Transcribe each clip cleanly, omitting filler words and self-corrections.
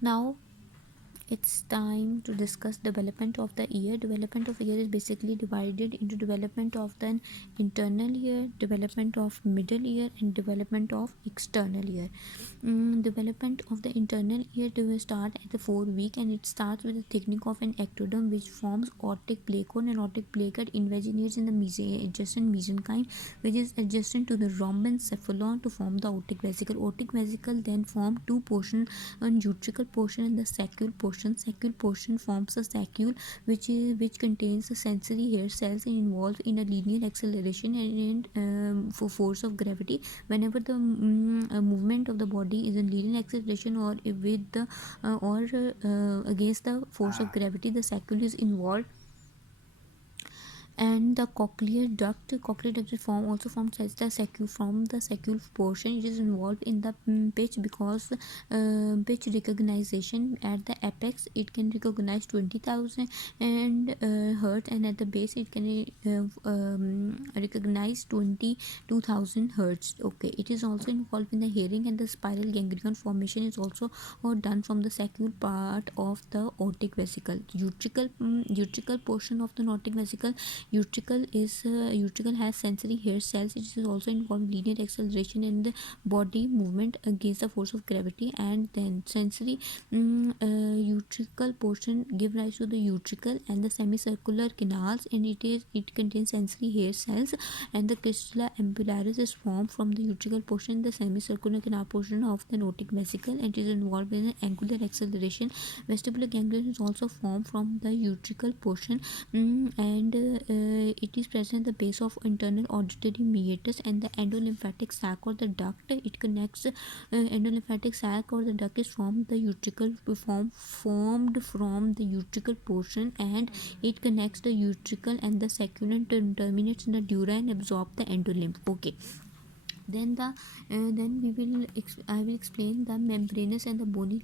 Now it's time to discuss development of the ear. Development of ear is basically divided into development of the internal ear, development of middle ear, and development of external ear. Development of the internal ear will start at the 4 week, and it starts with the thickening of an ectoderm which forms aortic placode, and aortic placode invaginates in the adjacent mesenchyme, which is adjacent to the rhombencephalon to form the aortic vesicle. Aortic vesicle then form two portions, an utricle portion and the saccule portion. Saccule portion forms a saccule which contains the sensory hair cells and involved in a linear acceleration and for force of gravity. Whenever the movement of the body is in linear acceleration or with the against the force of gravity, the saccule is involved. And the cochlear duct is also formed as the saccule. From the saccule portion, it is involved in the pitch, because pitch recognition at the apex it can recognize 20,000 and hertz, and at the base it can recognize 22,000 hertz. Okay, it is also involved in the hearing, and the spiral ganglion formation is also done from the saccule part of the aortic vesicle. Utricle portion of the aortic vesicle. Utricle has sensory hair cells. It is also involved linear acceleration and the body movement against the force of gravity. And then sensory utricle portion give rise to the utricle and the semicircular canals, and it contains sensory hair cells, and the cristalla ampullaris is formed from the utricle portion, the semicircular canal portion of the aortic vesicle, and is involved in an angular acceleration. Vestibular ganglion is also formed from the utricle portion, and it is present at the base of internal auditory meatus and the endolymphatic sac or the duct. It connects endolymphatic sac or the duct is formed the formed from the utricle portion, and it connects the utricle and the sacculum terminates in the dura and absorb the endolymph. Okay, then I will explain the membranous and the bony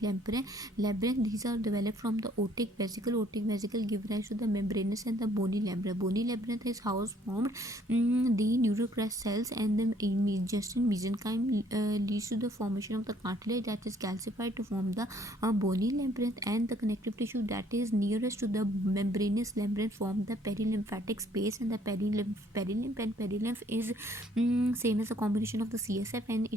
labyrinth. These are developed from the aortic vesicle. Aortic vesicle give rise to the membranous and the bony labyrinth. Bony labyrinth is how formed the neurocrest cells, and the adjacent mesenchyme leads to the formation of the cartilage that is calcified to form the bony labyrinth, and the connective tissue that is nearest to the membranous labyrinth form the perilymphatic space, and the perilymph is same as a combination of the CSF, and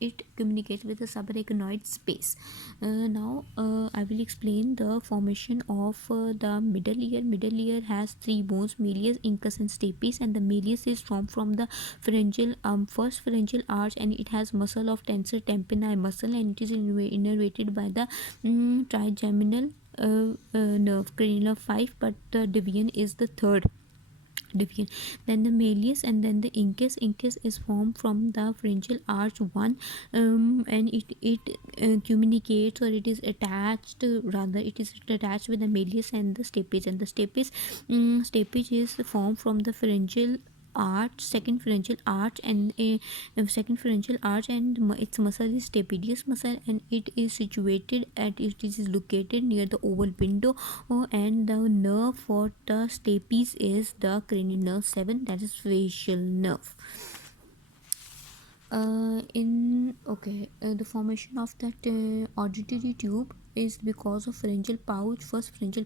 it communicates with the subarachnoid space. Now I will explain the formation of the middle ear. Middle ear has three bones: malleus, incus, and stapes, and the malleus is formed from the pharyngeal first pharyngeal arch, and it has muscle of tensor tympani muscle, and it is innervated by the trigeminal nerve, cranial 5, but the division is the third division. Then the malleus, and then the incus is formed from the pharyngeal arch 1, and it communicates, or it is attached with the malleus and the stapes, and the stapes is formed from the pharyngeal arch, second pharyngeal arch, and its muscle is stapedius muscle, and it is located near the oval window, and the nerve for the stapes is the cranial nerve 7, that is facial nerve. The formation of that auditory tube is because of first pharyngeal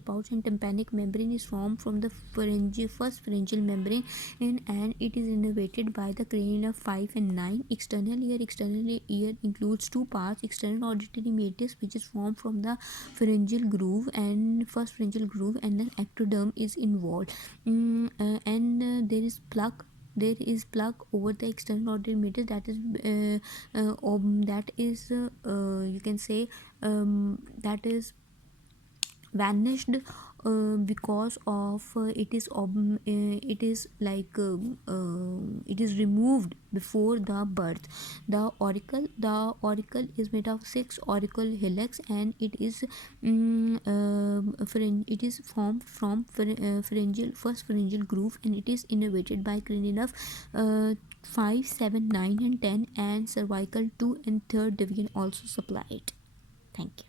pouch, and tympanic membrane is formed from the first pharyngeal membrane, and it is innervated by the cranial 5 and 9. External ear includes two parts: external auditory meatus, which is formed from the pharyngeal groove and first pharyngeal groove, and then ectoderm is involved, and there is plug over the external auditory meatus that is you can say that is vanished because of it is removed before the birth. The auricle is made of 6 auricle helix, and it is formed from first pharyngeal groove, and it is innervated by cranial of 5, 7, 9, and 10, and cervical 2 and 3rd division also supply it. Thank you.